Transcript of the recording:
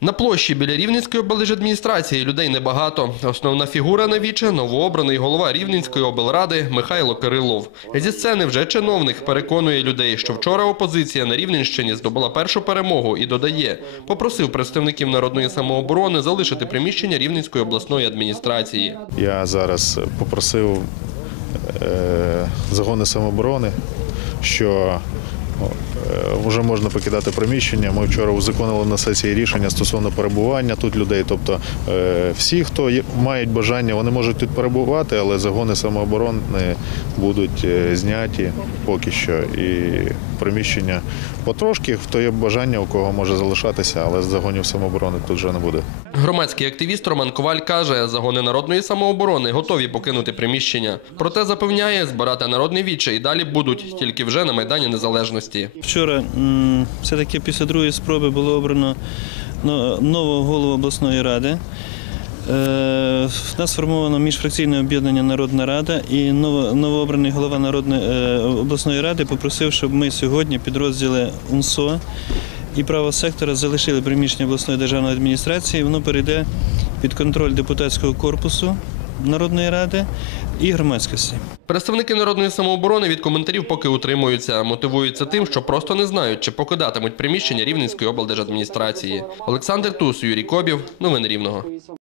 На площі біля Рівненської облдержадміністрації людей небагато. Основна фігура навіче – новообраний голова Рівненської облради Михайло Кирилов. Зі сцени вже чиновник переконує людей, що вчора опозиція на Рівненщині здобула першу перемогу і додає, попросив представників народної самооборони залишити приміщення Рівненської обласної адміністрації. Я зараз попросив е, загони самооборони, що вже можна покидати приміщення. Ми вчора узаконили на сесії рішення стосовно перебування тут людей. Тобто е, всі, хто є- мають бажання, вони можуть тут перебувати, але загони самооборони будуть е, зняті поки що. І приміщення потрошки, хто є бажання, у кого може залишатися, але з загонів самооборони тут вже не буде. Громадський активіст Роман Коваль каже, загони народної самооборони готові покинути приміщення. Проте запевняє, збирати народний віче і далі будуть, тільки вже на Майдані Незалежності. Вчора все-таки після другої спроби було обрано нового голову обласної ради. Е, В нас сформовано міжфракційне об'єднання Народна Рада і новообраний голова Народної е, обласної ради попросив, щоб ми сьогодні підрозділи УНСО і право сектора залишили приміщення обласної державної адміністрації. Воно перейде під контроль депутатського корпусу Народної ради і громадськості. Представники народної самооборони від коментарів поки утримуються, мотивуються тим, що просто не знають, чи покидатимуть приміщення Рівненської облдержадміністрації. Олександр Тус, Юрій Кобів, новини Рівного.